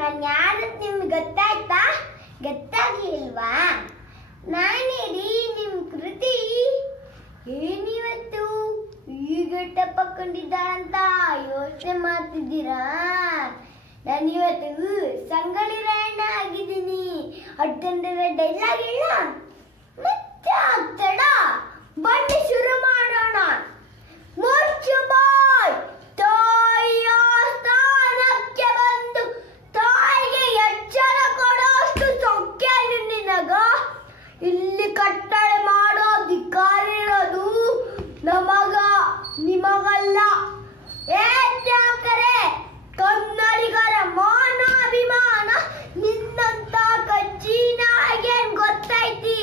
ನಾನು ಯಾರಂತ ನಿಮ್ಗೆ ಗೊತ್ತಾಯ್ತಾ? ಗೊತ್ತಾಗ್ಲಿಲ್ವಾ ನಾನೇರಿ ನಿಮ್ಮ ಕೃತಿ. ಏನಿವತ್ತು ಈ ಗೆಟಪ್ ಹಾಕೊಂಡಿದ್ದಾಳಂತ ಯೋಚನೆ ಮಾಡ್ತಿದ್ದೀರಾ? ನಾನಿವತ್ತು ಸಂಗೊಳ್ಳಿ ರಾಯಣ್ಣ ಆಗಿದ್ದೀನಿ. ಅಡ್ಡಂದ್ರೆ ಡೈಲಾಗ್ ಇಲ್ಲ. ಮತ್ತೆ ಆಗ್ತಡ ನಮಗ ನಿಮಗಲ್ಲ. ಏತ್ಯಾಕರೆ ಕನ್ನಡಿಗರ ಮಾನಾಭಿಮಾನ ನಿನ್ನಂತ ಕಚ್ಚಿನಾಗೆ ಗೊತ್ತೈತಿ.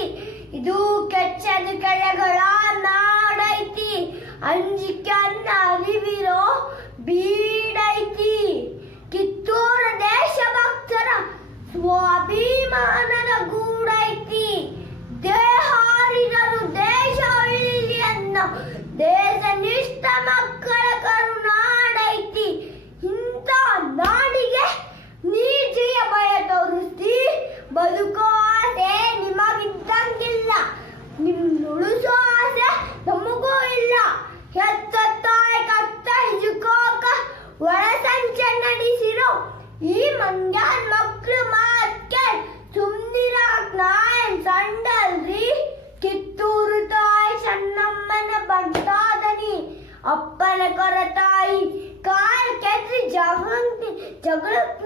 ಇದು ಕೆಚ್ಚದ ಕೆಳಗಳ ನಾಡೈತಿ. ಅಂಜಿಕೆ ಅರಿವಿರೋ ಬೀಡೈತಿ ಅಪ್ಪನ ಕೊರ ತಾಯಿ ಕಾಲ್ ಕೆತ್ರಿ ಜಗಂತಿ ಜಗಳಕ್